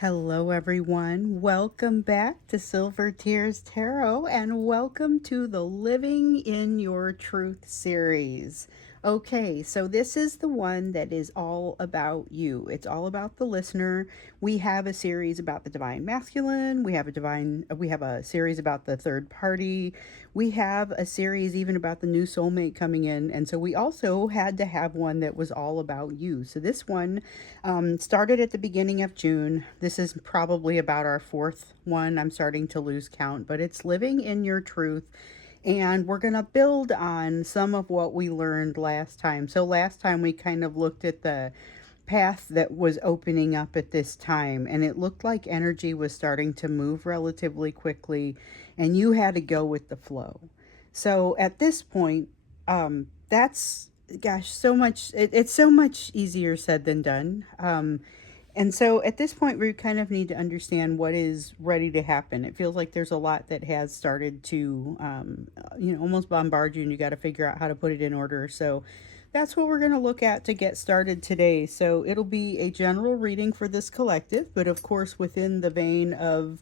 Hello, everyone. Welcome back to Silver Tears Tarot, and welcome to the Living in Your Truth series. Okay, so this is the one that is all about you. It's all about the listener. We have a series about the divine masculine. We have a series about the third party. We have a series even about the new soulmate coming in, and so we also had to have one that was all about you. So this one started at the beginning of June. This is probably about our fourth one. I'm starting to lose count, but it's Living in Your Truth. And we're going to build on some of what we learned last time. So, last time we kind of looked at the path that was opening up at this time, and it looked like energy was starting to move relatively quickly, and you had to go with the flow. So, at this point, that's gosh, so much, it's so much easier said than done. And so at this point, we kind of need to understand what is ready to happen. It feels like there's a lot that has started to, almost bombard you, and you got to figure out how to put it in order. So that's what we're going to look at to get started today. So it'll be a general reading for this collective, but of course, within the vein of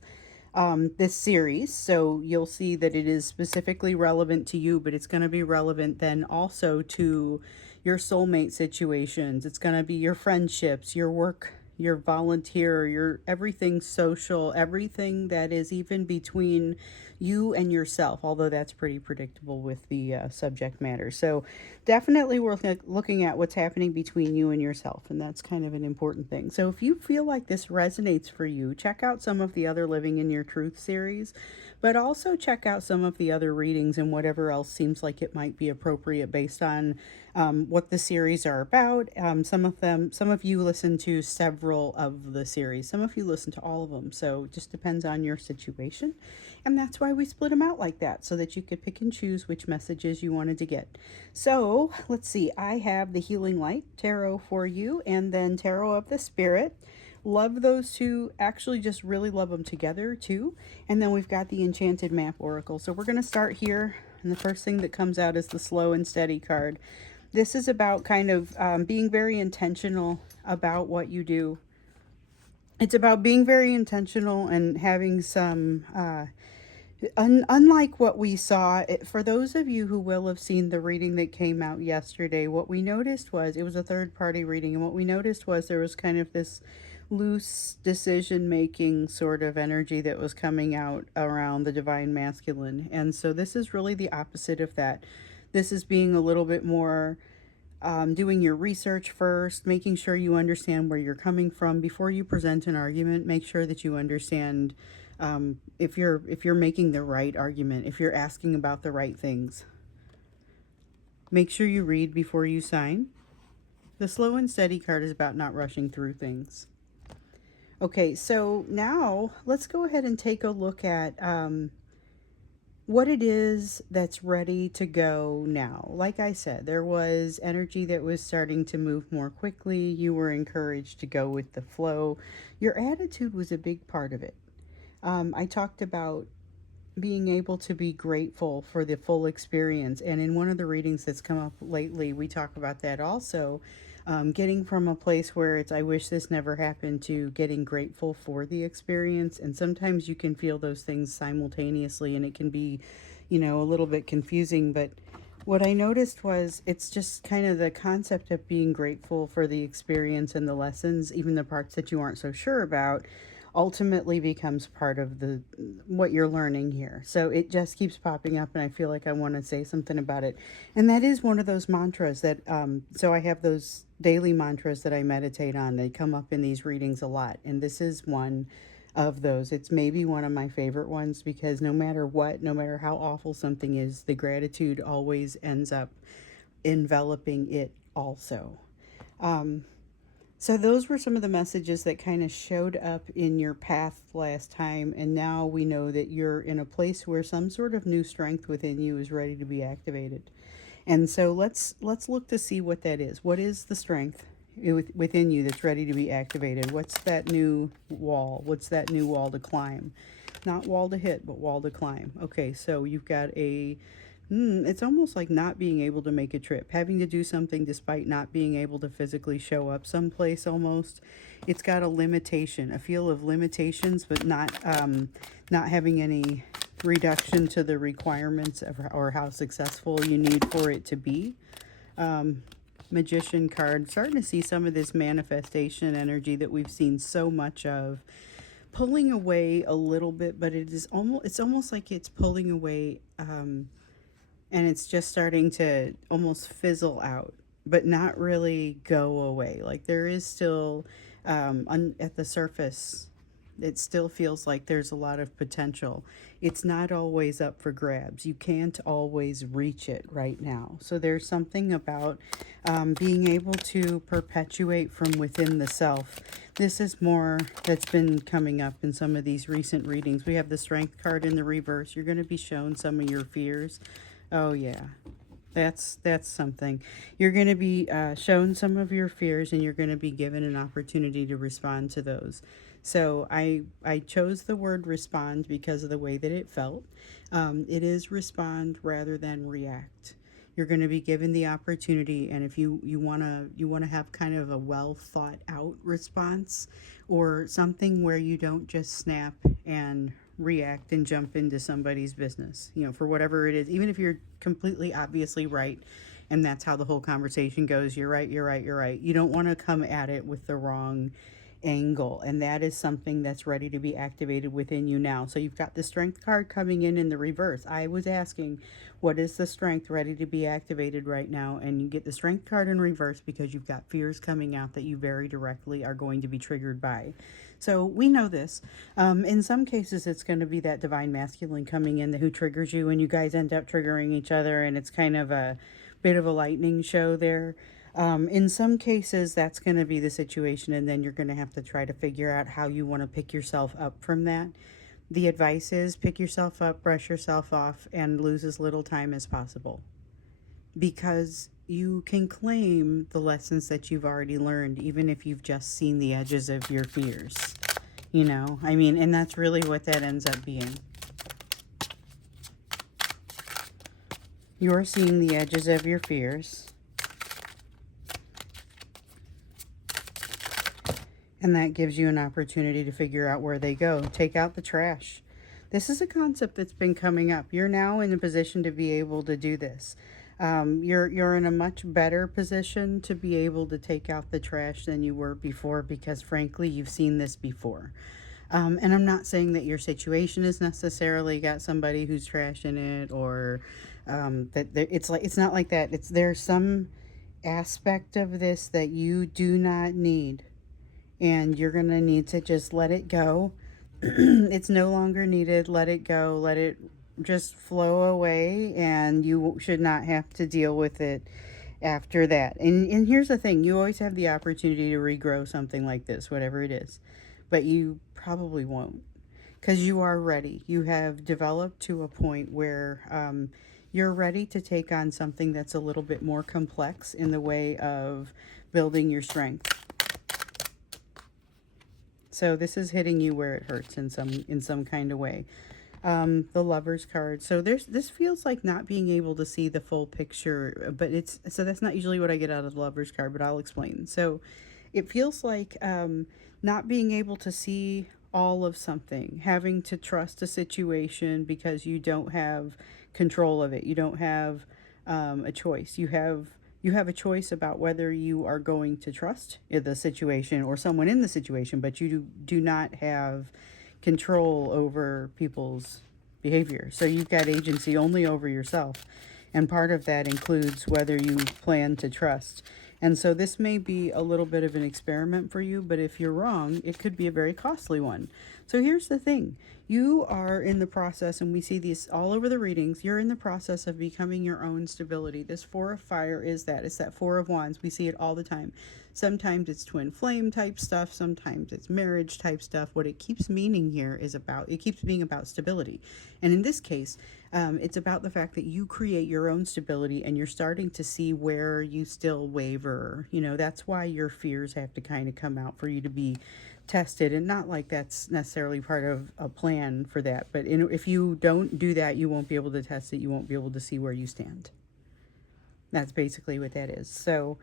this series. So you'll see that it is specifically relevant to you, but it's going to be relevant then also to your soulmate situations. It's going to be your friendships, your work, your volunteer, your everything social, everything that is even between you and yourself, although that's pretty predictable with the subject matter. So definitely we're looking at what's happening between you and yourself, and that's kind of an important thing. So if you feel like this resonates for you, check out some of the other Living in Your Truth series, but also check out some of the other readings and whatever else seems like it might be appropriate based on what the series are about. Some of you listen to several of the series, some of you listen to all of them. So it just depends on your situation. And that's why we split them out like that, so that you could pick and choose which messages you wanted to get. So let's see, I have the Healing Light Tarot for you, and then Tarot of the Spirit. Love those two, actually just really love them together too. And then we've got the Enchanted Map Oracle. So we're going to start here, and the first thing that comes out is the Slow and Steady card. This is about kind of being very intentional about what you do. It's about being very intentional and having some unlike what we saw, for those of you who will have seen the reading that came out yesterday, what we noticed was it was a third party reading, and what we noticed was there was kind of this loose decision making sort of energy that was coming out around the divine masculine. And so this is really the opposite of that. This is being a little bit more doing your research first, making sure you understand where you're coming from before you present an argument. Make sure that you understand if you're making the right argument, if you're asking about the right things. Make sure you read before you sign. The Slow and Steady card is about not rushing through things. Okay, so now let's go ahead and take a look at what it is that's ready to go now. Like I said, there was energy that was starting to move more quickly. You were encouraged to go with the flow. Your attitude was a big part of it. I talked about being able to be grateful for the full experience. And in one of the readings that's come up lately, we talk about that also. Getting from a place where it's, I wish this never happened, to getting grateful for the experience. And sometimes you can feel those things simultaneously, and it can be, a little bit confusing. But what I noticed was it's just kind of the concept of being grateful for the experience and the lessons, even the parts that you aren't so sure about, ultimately becomes part of the what you're learning here. So it just keeps popping up, and I feel like I want to say something about it. And that is one of those mantras that so I have those daily mantras that I meditate on. They come up in these readings a lot, and this is one of those. It's maybe one of my favorite ones, because no matter what, no matter how awful something is, the gratitude always ends up enveloping it also. So those were some of the messages that kind of showed up in your path last time, and now we know that you're in a place where some sort of new strength within you is ready to be activated. And so let's look to see what that is. What is the strength within you that's ready to be activated? What's that new wall? What's that new wall to climb? Not wall to hit, but wall to climb. Okay, so you've got it's almost like not being able to make a trip, having to do something despite not being able to physically show up someplace almost. it's got a limitation, a feel of limitations, but not having any reduction to the requirements of or how successful you need for it to be. Magician card, starting to see some of this manifestation energy that we've seen so much of pulling away a little bit, but it's almost like it's pulling away, and it's just starting to almost fizzle out, but not really go away. Like there is still, at the surface, it still feels like there's a lot of potential. It's not always up for grabs. You can't always reach it right now. So there's something about being able to perpetuate from within the self. This is more that's been coming up in some of these recent readings. We have the Strength card in the reverse. You're going to be shown some of your fears. Oh yeah, that's something. You're going to be shown some of your fears, and you're going to be given an opportunity to respond to those. So I chose the word respond because of the way that it felt. It is respond rather than react. You're going to be given the opportunity, and if you want to have kind of a well thought out response, or something where you don't just snap and react and jump into somebody's business, for whatever it is, even if you're completely obviously right, and that's how the whole conversation goes. You're right, you're right, you're right. You don't want to come at it with the wrong angle, and that is something that's ready to be activated within you now. So you've got the Strength card coming in the reverse. I was asking, what is the strength ready to be activated right now? And you get the Strength card in reverse because you've got fears coming out that you very directly are going to be triggered by. So we know this. In some cases, it's going to be that divine masculine coming in who triggers you, and you guys end up triggering each other, and it's kind of a bit of a lightning show there. In some cases, that's going to be the situation, and then you're going to have to try to figure out how you want to pick yourself up from that. The advice is pick yourself up, brush yourself off, and lose as little time as possible. Because you can claim the lessons that you've already learned, even if you've just seen the edges of your fears. And that's really what that ends up being. You're seeing the edges of your fears. And that gives you an opportunity to figure out where they go. Take out the trash. This is a concept that's been coming up. You're now in a position to be able to do this. You're in a much better position to be able to take out the trash than you were before, because frankly, you've seen this before. And I'm not saying that your situation has necessarily got somebody who's trash in it, or it's not like that. There's some aspect of this that you do not need, and you're going to need to just let it go. It's no longer needed. Let it go. Let it just flow away, and you should not have to deal with it after that. And here's the thing. You always have the opportunity to regrow something like this, whatever it is. But you probably won't, because you are ready. You have developed to a point where you're ready to take on something that's a little bit more complex in the way of building your strength. So this is hitting you where it hurts in some kind of way. The Lover's card. So this feels like not being able to see the full picture, but that's not usually what I get out of the Lover's card, but I'll explain. So it feels like not being able to see all of something, having to trust a situation because you don't have control of it. You don't have a choice. You have a choice about whether you are going to trust the situation or someone in the situation, but you do not have control over people's behavior. So you've got agency only over yourself. And part of that includes whether you plan to trust. And so this may be a little bit of an experiment for you, but if you're wrong, it could be a very costly one. So here's the thing. You are in the process, and we see these all over the readings, you're in the process of becoming your own stability. This Four of Fire is that. It's that Four of Wands. We see it all the time. Sometimes it's twin flame type stuff. Sometimes it's marriage type stuff. What it keeps meaning here is it keeps being about stability. And in this case, it's about the fact that you create your own stability, and you're starting to see where you still waver. That's why your fears have to kind of come out for you to be tested, and not like that's necessarily part of a plan for that, but if you don't do that, you won't be able to test it. You won't be able to see where you stand. That's basically what that is. So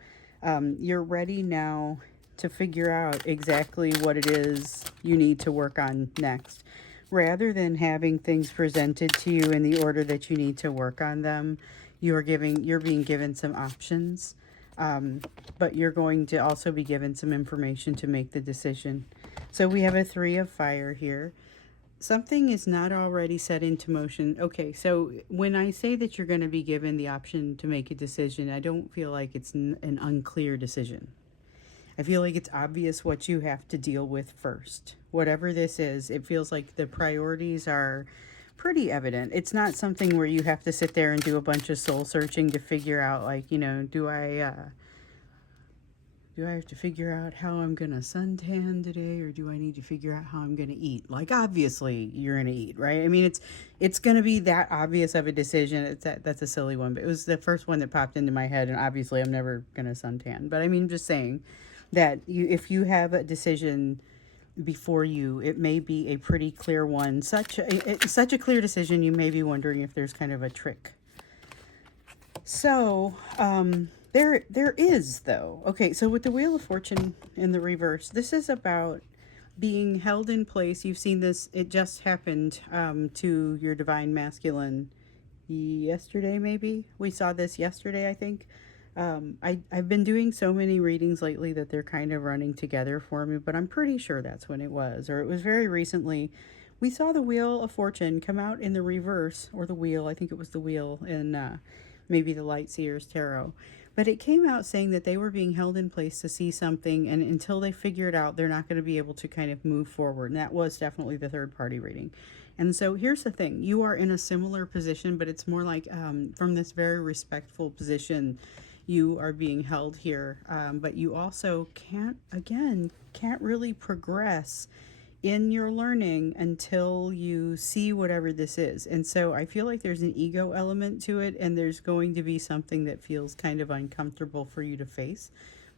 you're ready now to figure out exactly what it is you need to work on next. Rather than having things presented to you in the order that you need to work on them, you're being given some options, but you're going to also be given some information to make the decision. So we have a 3 of fire here. Something is not already set into motion. Okay, so when I say that you're going to be given the option to make a decision, I don't feel like it's an unclear decision. I feel like it's obvious what you have to deal with first. Whatever this is, it feels like the priorities are pretty evident. It's not something where you have to sit there and do a bunch of soul searching to figure out, like, do I have to figure out how I'm going to suntan today, or do I need to figure out how I'm going to eat? Like, obviously you're going to eat, right? I mean, it's going to be that obvious of a decision. That's a silly one, but it was the first one that popped into my head, and obviously I'm never going to suntan. But I mean, just saying that if you have a decision before you, it may be a pretty clear one. Such a clear decision, you may be wondering if there's kind of a trick. So, there is, though. Okay, so with the Wheel of Fortune in the reverse, this is about being held in place. You've seen this, it just happened to your Divine Masculine yesterday, maybe? We saw this yesterday, I think. I've been doing so many readings lately that they're kind of running together for me, but I'm pretty sure that's when it was, or it was very recently. We saw the Wheel of Fortune come out in the reverse, or the wheel, I think it was the wheel in maybe the Light Seers Tarot. But it came out saying that they were being held in place to see something, and until they figure it out, they're not going to be able to kind of move forward. And that was definitely the third party reading. And so here's the thing. You are in a similar position, but it's more like from this very respectful position, you are being held here. But you also can't really progress in your learning until you see whatever this is. And so I feel like there's an ego element to it, and there's going to be something that feels kind of uncomfortable for you to face,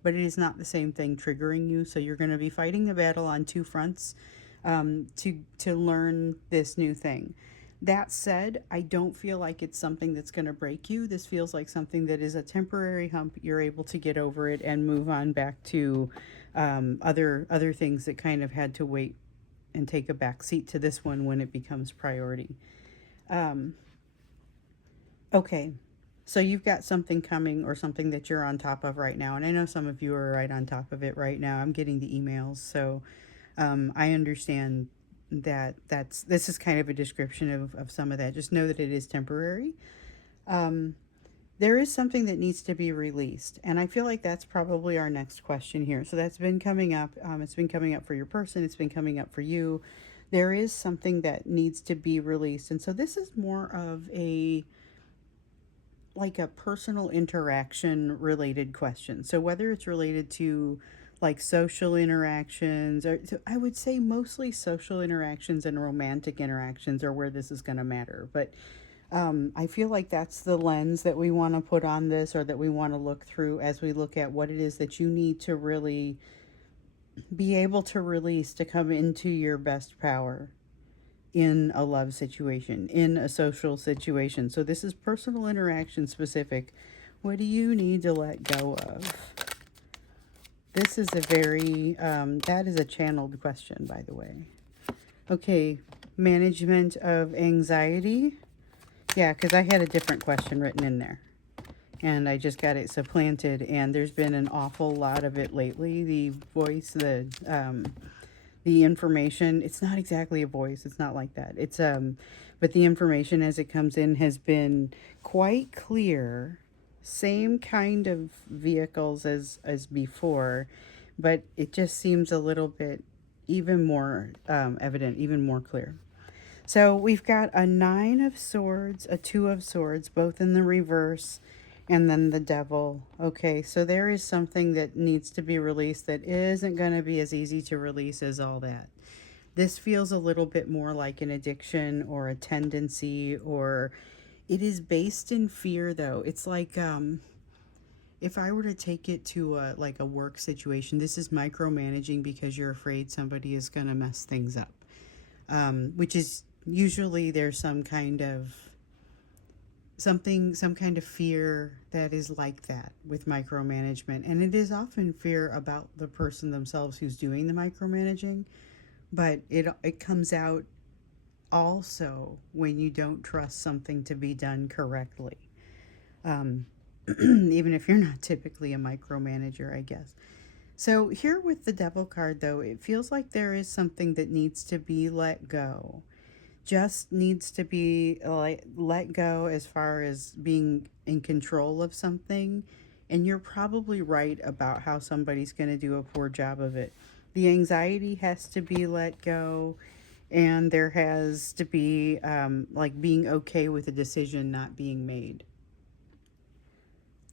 but it is not the same thing triggering you. So you're going to be fighting the battle on two fronts to learn this new thing. That said, I don't feel like it's something that's going to break you. This feels like something that is a temporary hump. You're able to get over it and move on back to other things that kind of had to wait and take a back seat to this one when it becomes priority. Okay, so you've got something coming, or something that you're on top of right now. And I know some of you are right on top of it right now. I'm getting the emails, so I understand that this is kind of a description of some of that. Just know that it is temporary. There is something that needs to be released, and I feel like that's probably our next question here. So that's been coming up. It's been coming up for your person. It's been coming up for you. There is something that needs to be released, and so this is more of a personal interaction related question. So whether it's related to like social interactions, or so I would say mostly social interactions and romantic interactions are where this is going to matter. But I feel like that's the lens that we want to put on this, or that we want to look through as we look at what it is that you need to really be able to release to come into your best power in a love situation, in a social situation. So this is personal interaction specific. What do you need to let go of? This is a very, that is a channeled question, by the way. Okay, management of anxiety. Yeah, because I had a different question written in there, and I just got it supplanted, and there's been an awful lot of it lately. The voice, the information, it's not exactly a voice, it's not like that. It's, but the information as it comes in has been quite clear. Same kind of vehicles as before, but it just seems a little bit even more evident, even more clear. So we've got a 9 of Swords, a 2 of Swords, both in the reverse, and then the Devil. Okay, so there is something that needs to be released that isn't going to be as easy to release as all that. This feels a little bit more like an addiction or a tendency, or it is based in fear, though. It's like if I were to take it to a work situation, this is micromanaging because you're afraid somebody is going to mess things up, which is usually there's some kind of some kind of fear that is like that with micromanagement. And it is often fear about the person themselves who's doing the micromanaging, but it comes out also when you don't trust something to be done correctly. Um, even if you're not typically a micromanager, I guess. So, here with the devil card, though, it feels like there is something that needs to be let go. Just needs to be like let go as far as being in control of something. And you're probably right about how somebody's going to do a poor job of it. The anxiety has to be let go, and there has to be like being okay with a decision not being made.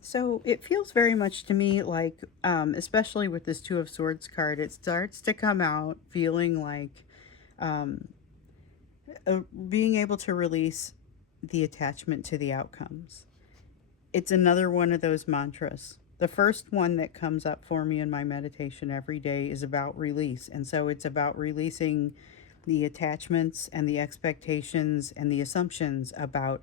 So it feels very much to me like, especially with this Two of Swords card, it starts to come out feeling like um, being able to release the attachment to the outcomes. It's another one of those mantras. The first one that comes up for me in my meditation every day is about release. And so it's about releasing the attachments and the expectations and the assumptions about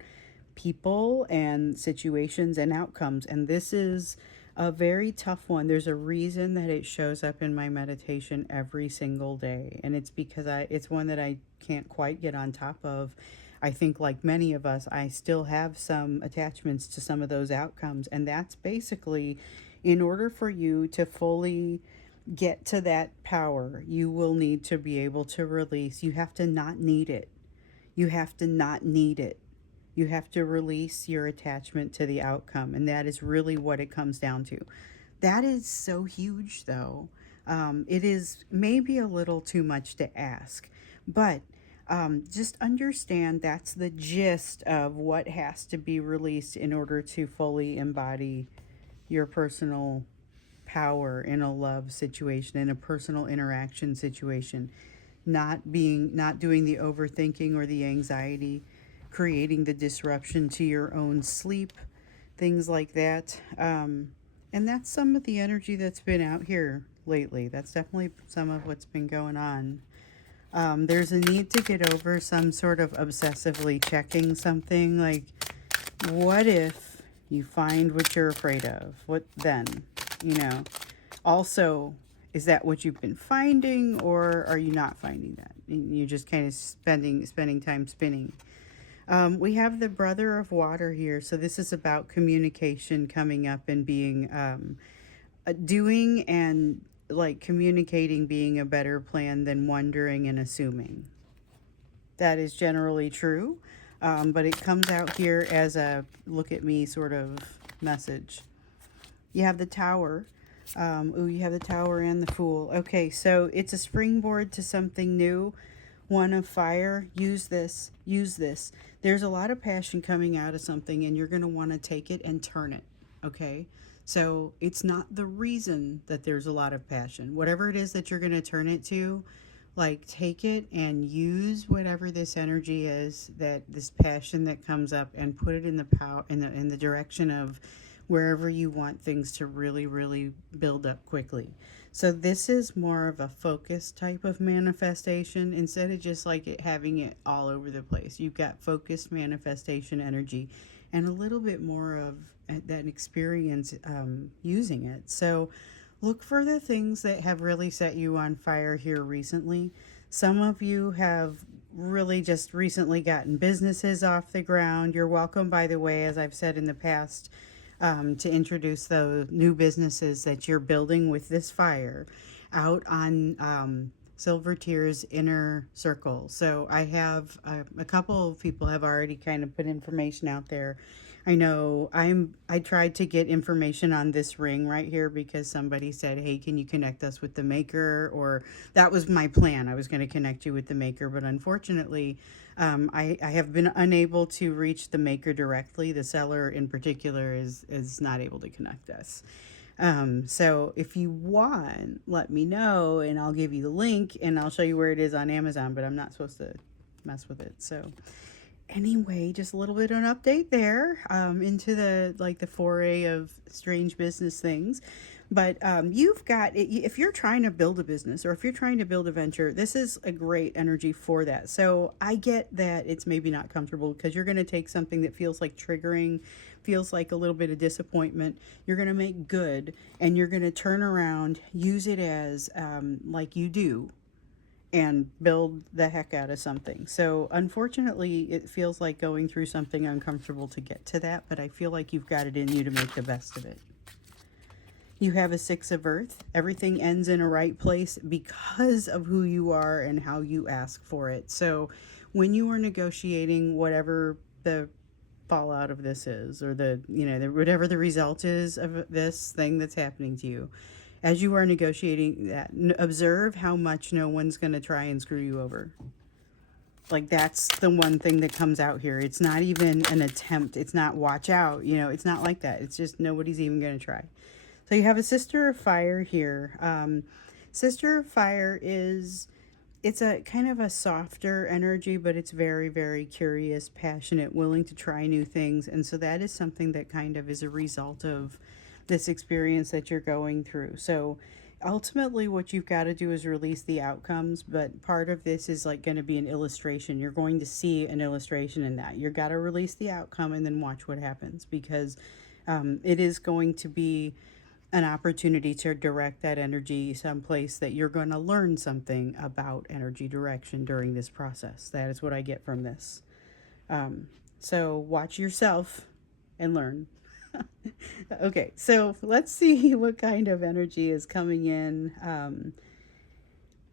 people and situations and outcomes. And this is a very tough one. There's a reason that it shows up in my meditation every single day. And it's because it's one that I can't quite get on top of. I think, like many of us, I still have some attachments to some of those outcomes. And that's basically in order for you to fully get to that power, you will need to be able to release. You have to not need it. You have to not need it. You have to release your attachment to the outcome. And that is really what it comes down to. That is so huge, though. It is maybe a little too much to ask, but just understand that's the gist of what has to be released in order to fully embody your personal power in a love situation, in a personal interaction situation. Not doing the overthinking or the anxiety, creating the disruption to your own sleep, things like that. And that's some of the energy that's been out here lately. That's definitely some of what's been going on. There's a need to get over some sort of obsessively checking something. Like, what if you find what you're afraid of? What then? You know? Also, is that what you've been finding, or are you not finding that? And you're just kind of spending time spinning. We have the Brother of Water here, so this is about communication coming up and being doing and like communicating being a better plan than wondering and assuming. That is generally true, but it comes out here as a look at me sort of message. You have the Tower. You have the Tower and the Fool. Okay, so it's a springboard to something new. One of fire. Use this. Use this. There's a lot of passion coming out of something, and you're going to want to take it and turn it. Okay? So it's not the reason that there's a lot of passion. Whatever it is that you're going to turn it to, like take it and use whatever this energy is, that this passion that comes up, and put it in the power in the direction of wherever you want things to really really build up quickly. So this is more of a focused type of manifestation instead of just like having it all over the place. You've got focused manifestation energy and a little bit more of that experience using it. So look for the things that have really set you on fire here recently. Some of you have really just recently gotten businesses off the ground. You're welcome, by the way, as I've said in the past, to introduce the new businesses that you're building with this fire out on Silver Tears inner circle. So I have a couple of people have already kind of put information out there. I know I tried to get information on this ring right here because somebody said, "Hey, can you connect us with the maker?" Or that was my plan. I was going to connect you with the maker, but unfortunately, I have been unable to reach the maker directly. The seller in particular is not able to connect us. So if you want, let me know and I'll give you the link and I'll show you where it is on Amazon, but I'm not supposed to mess with it. So anyway, just a little bit of an update there into the foray of strange business things. But you've got, if you're trying to build a business or if you're trying to build a venture, this is a great energy for that. So I get that it's maybe not comfortable because you're going to take something that feels like triggering, feels like a little bit of disappointment. You're going to make good, and you're going to turn around, use it as like you do, and build the heck out of something. So unfortunately, it feels like going through something uncomfortable to get to that, but I feel like you've got it in you to make the best of it. You have a Six of Earth. Everything ends in a right place because of who you are and how you ask for it. So when you are negotiating whatever the fallout of this is, or whatever the result is of this thing that's happening to you, as you are negotiating that, observe how much no one's going to try and screw you over. Like, that's the one thing that comes out here. It's not even an attempt. It's not watch out. It's not like that. It's just nobody's even going to try. So you have a Sister of Fire here. Sister of Fire it's a kind of a softer energy, but it's very, very curious, passionate, willing to try new things. And so that is something that kind of is a result of this experience that you're going through. So ultimately what you've got to do is release the outcomes, but part of this is like going to be an illustration. You're going to see an illustration in that. You've got to release the outcome and then watch what happens, because it is going to be an opportunity to direct that energy someplace that you're going to learn something about energy direction during this process. That is what I get from this. So watch yourself and learn. Okay, so let's see what kind of energy is coming in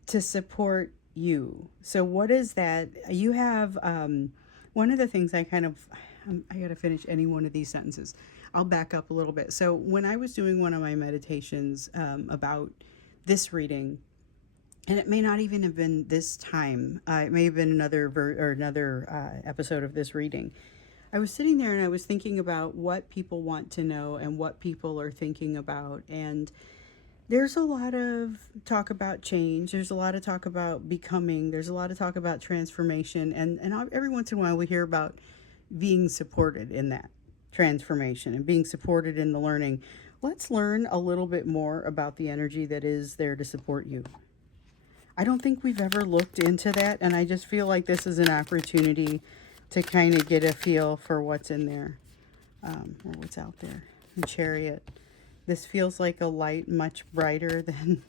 to support you. So what is that? You have one of the things I got to finish any one of these sentences. I'll back up a little bit. So when I was doing one of my meditations about this reading, and it may not even have been this time, it may have been another episode of this reading. I was sitting there and I was thinking about what people want to know and what people are thinking about. And there's a lot of talk about change. There's a lot of talk about becoming. There's a lot of talk about transformation. And every once in a while we hear about being supported in that transformation and being supported in the learning. Let's learn a little bit more about the energy that is there to support you. I don't think we've ever looked into that, and I just feel like this is an opportunity to kind of get a feel for what's in there, or what's out there. The Chariot. This feels like a light much brighter than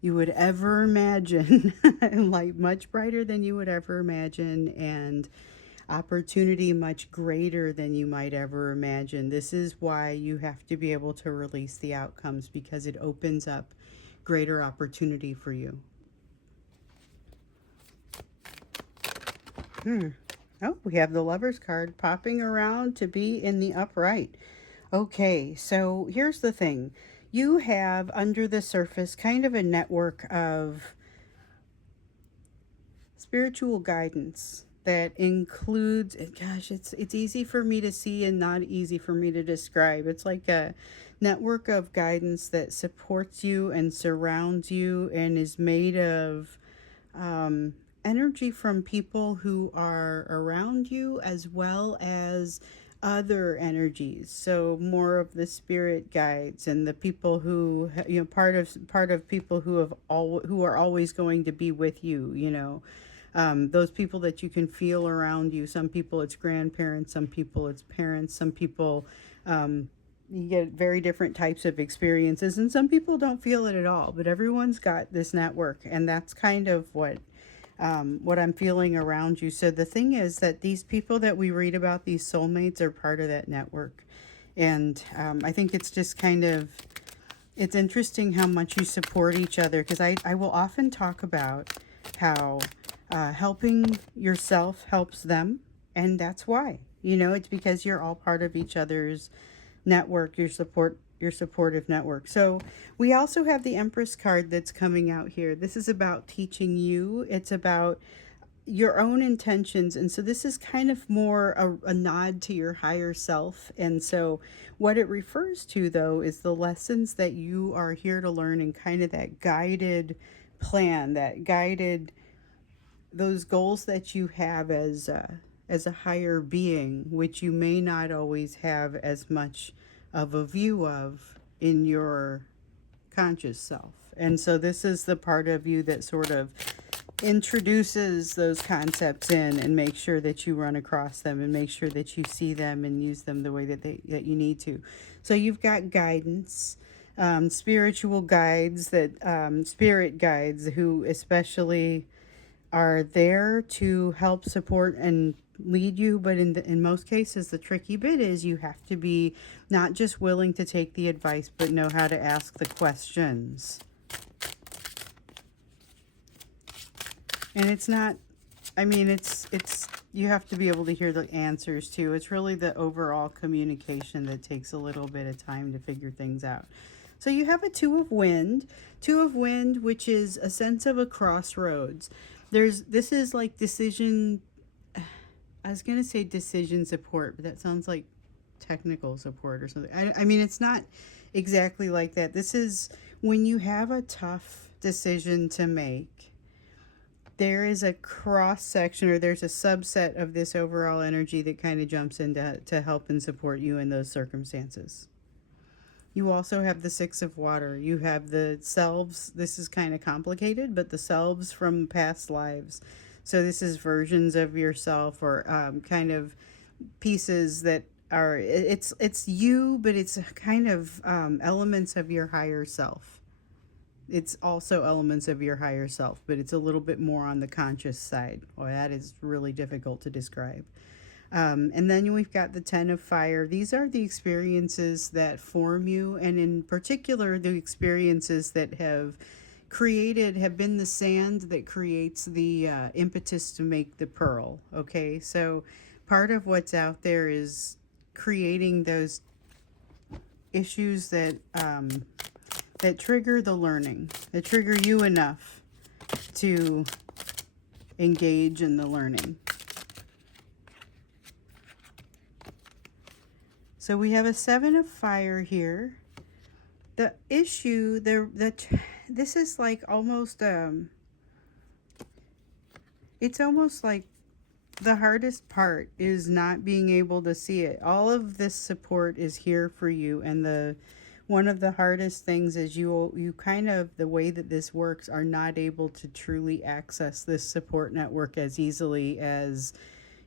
you would ever imagine. Light much brighter than you would ever imagine, and opportunity much greater than you might ever imagine. This is why you have to be able to release the outcomes, because it opens up greater opportunity for you. Oh, we have the Lover's card popping around to be in the upright. Okay, so here's the thing. You have under the surface kind of a network of spiritual guidance that includes, gosh, it's easy for me to see and not easy for me to describe. It's like a network of guidance that supports you and surrounds you and is made of energy from people who are around you, as well as other energies. So more of the spirit guides and the people who, part of people who are always going to be with you. Those people that you can feel around you. Some people it's grandparents, some people it's parents, some people you get very different types of experiences, and some people don't feel it at all, but everyone's got this network, and that's kind of what I'm feeling around you. So the thing is that these people that we read about, these soulmates, are part of that network. And I think it's just it's interesting how much you support each other, because I will often talk about how helping yourself helps them, and that's why. It's because you're all part of each other's network, your supportive network. So we also have the Empress card that's coming out here. This is about teaching you. It's about your own intentions. And so this is kind of more a nod to your higher self. And so what it refers to, though, is the lessons that you are here to learn, and kind of that guided plan, those goals that you have as a higher being, which you may not always have as much of a view of in your subconscious self. And so this is the part of you that sort of introduces those concepts in and make sure that you run across them and make sure that you see them and use them the way that you need to. So you've got guidance, spiritual guides, that spirit guides who especially are there to help support and lead you. But in most cases, the tricky bit is you have to be not just willing to take the advice, but know how to ask the questions. And it's not, I mean, it's you have to be able to hear the answers too. It's really the overall communication that takes a little bit of time to figure things out. So you have a Two of Wind, which is a sense of a crossroads. This is like decision, I was going to say decision support, but that sounds like technical support or something. I mean, it's not exactly like that. This is when you have a tough decision to make. There is a cross section, or there's a subset of this overall energy that kind of jumps in to help and support you in those circumstances. You also have the Six of Water. You have the selves. This is kind of complicated, but the selves from past lives. So this is versions of yourself, or kind of pieces that are, it's you, but it's kind of elements of your higher self. It's also elements of your higher self, but it's a little bit more on the conscious side. Well, that is really difficult to describe. And then we've got the Ten of Fire. These are the experiences that form you, and in particular, the experiences that have been the sand that creates the impetus to make the pearl. Okay, so part of what's out there is creating those issues that trigger the learning, that trigger you enough to engage in the learning. So we have a Seven of Fire here. The issue, this is like almost, it's almost like the hardest part is not being able to see it. All of this support is here for you, and one of the hardest things is you kind of, the way that this works, are not able to truly access this support network as easily as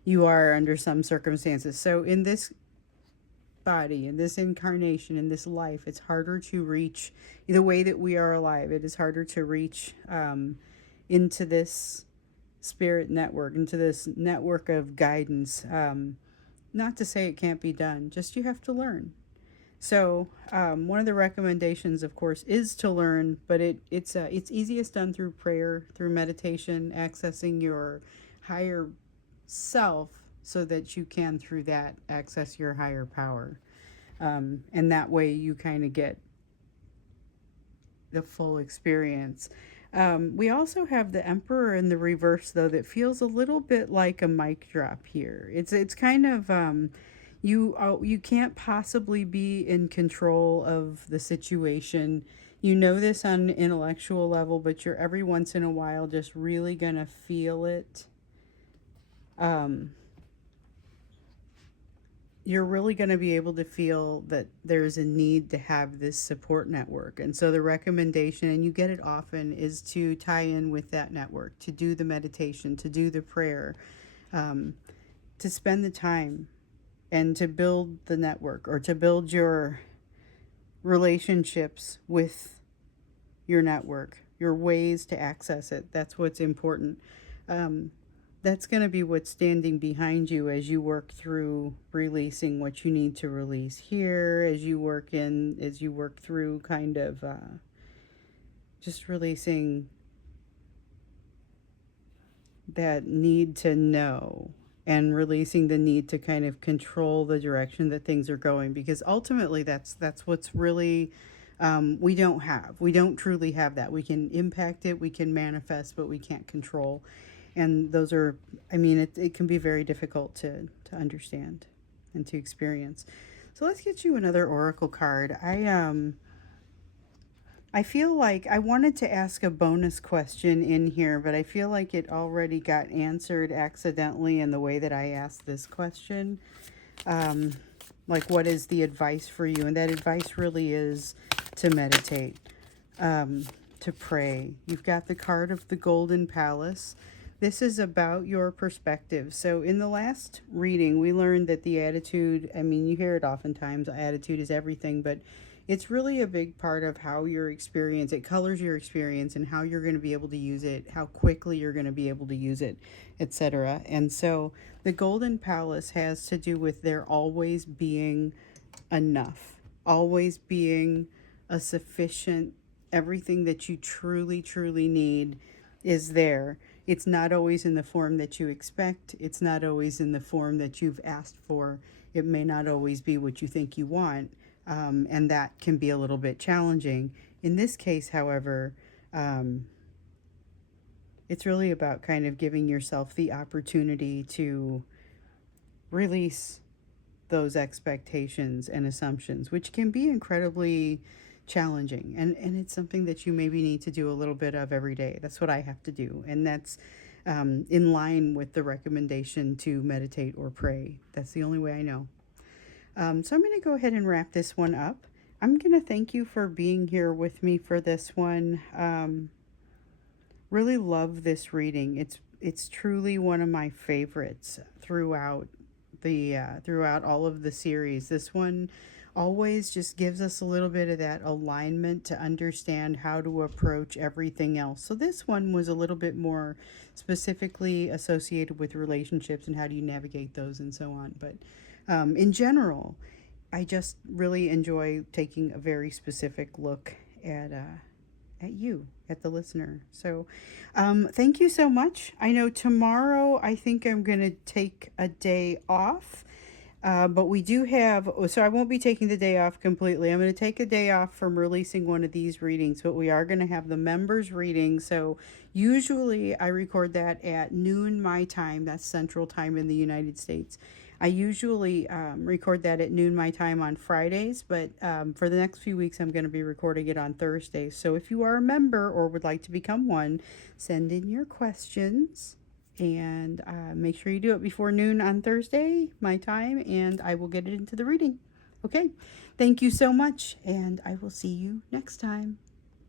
you are under some circumstances. So in this body, in this incarnation, in this life, it's harder to reach the way that we are alive. It is harder to reach into this spirit network, into this network of guidance. Not to say it can't be done, just you have to learn. So one of the recommendations, of course, is to learn, but it's easiest done through prayer, through meditation, accessing your higher self, so that you can, through that, access your higher power. And that way you kind of get the full experience. We also have the Emperor in the reverse, though, that feels a little bit like a mic drop here. It's kind of... You can't possibly be in control of the situation. You know this on an intellectual level, but you're every once in a while just really gonna feel it. You're really going to be able to feel that there's a need to have this support network. And so the recommendation, and you get it often, is to tie in with that network, to do the meditation, to do the prayer, to spend the time and to build the network, or to build your relationships with your network, your ways to access it. That's what's important. That's going to be what's standing behind you as you work through releasing what you need to release here, as you work through kind of just releasing that need to know, and releasing the need to kind of control the direction that things are going, because ultimately that's what's really we don't truly have that. We can impact it, we can manifest, but we can't control. And those are, I mean, it can be very difficult to understand and to experience. So let's get you another oracle card. I feel like I wanted to ask a bonus question in here, but I feel like it already got answered accidentally in the way that I asked this question. Like, what is the advice for you? And that advice really is to meditate. to pray. You've got the card of the Golden Palace. This is about your perspective. So in the last reading, we learned that the attitude, I mean, you hear it oftentimes, attitude is everything, but it's really a big part of how your experience, it colors your experience and how you're going to be able to use it, how quickly you're going to be able to use it, etc. And so the Golden Palace has to do with there always being enough, always being a sufficient, everything that you truly, truly need is there. It's not always in the form that you expect. It's not always in the form that you've asked for. It may not always be what you think you want, and that can be a little bit challenging. In this case, however, it's really about kind of giving yourself the opportunity to release those expectations and assumptions, which can be incredibly challenging. And it's something that you maybe need to do a little bit of every day. That's what I have to do. And that's in line with the recommendation to meditate or pray. That's the only way I know. So I'm going to go ahead and wrap this one up. I'm going to thank you for being here with me for this one. Really love this reading. It's truly one of my favorites throughout throughout all of the series. This one always just gives us a little bit of that alignment to understand how to approach everything else. So this one was a little bit more specifically associated with relationships and how do you navigate those and so on. But in general, I just really enjoy taking a very specific look at you, at the listener. So thank you so much. I know tomorrow I think I'm going to take a day off. But we do have, so I won't be taking the day off completely. I'm going to take a day off from releasing one of these readings, but we are going to have the members reading. So usually I record that at noon my time. That's Central Time in the United States. I usually record that at noon my time on Fridays, but for the next few weeks I'm going to be recording it on Thursdays. So if you are a member or would like to become one, send in your questions. And make sure you do it before noon on Thursday, my time, and I will get it into the reading. Okay, thank you so much, and I will see you next time.